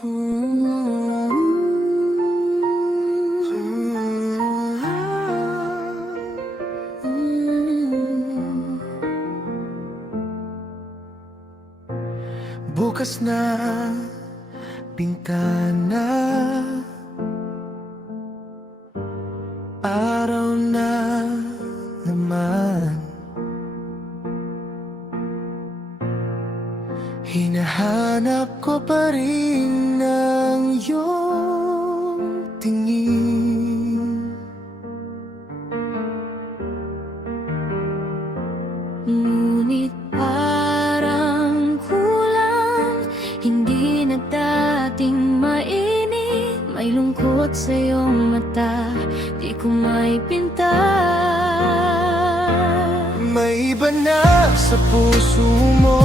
Bukas na bintana, araw na naman. Hinahanap ko pa rin ang iyong tingin. Ngunit parang kulang, hindi na dating mainit. May lungkot sa iyong mata, di ko maipinta. May iba na sa puso mo,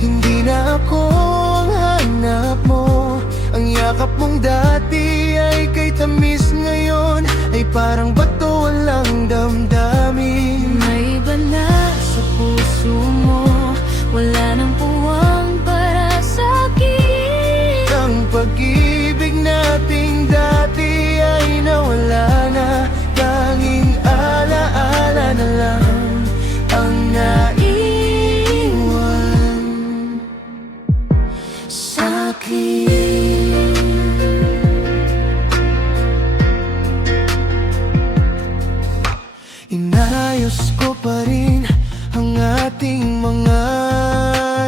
hindi na ako ang hanap mo. Ang yakap mong dati ay kay tamis, ngayon ay parang bato, walang damdamin. May iba na sa puso mo, wala nang puwang para sa'kin. Ang pag-ibig nating dati ay nawala na, tanging alaala na lang ang naiwan sa'kin. Inayos ko pa rin ang ating mga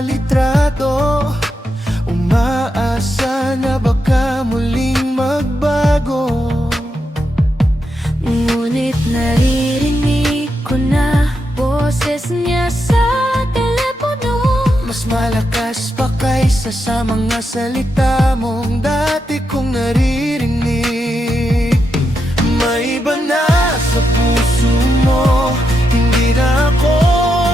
litrato, umaasa na baka muling magbago. Ngunit naririnig ko na boses niya sa telepono. Mas malakas pa kaysa sa mga salita mong dati kong naririnig. May iba na sa puso mo, hindi na ako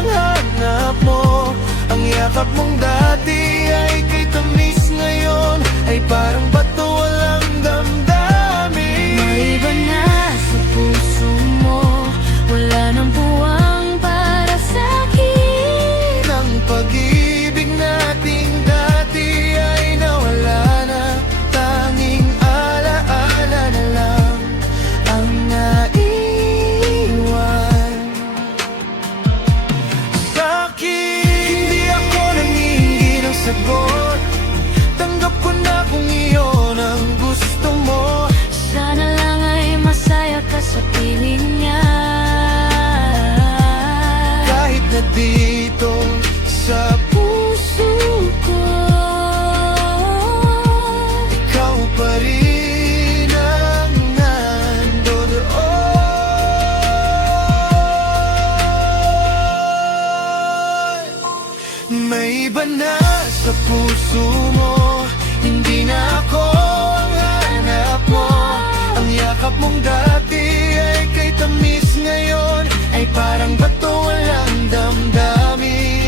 ang hanap mo. Ang yakap mong dati ay kay tamis, ngayon ay parang bato, walang damdamin. May iba na sa puso mo, wala nang puwang para sa'kin. Ang pag-ibig nating dati ay nawala na, tanging alaala na lang ang naiwan sa'kin. Hindi ako nangihingi ng sagot, tanggap ko na kung iyon ang gusto mo. Sana lang ay masaya ka sa piling niya. Kahit na dito sa puso ko, ikaw pa rin ang nandoon. May iba na sa puso mo, hindi na ako ang hanap mo. Ang yakap mong dati ay kay tamis, ngayon ay parang bato, walang damdamin.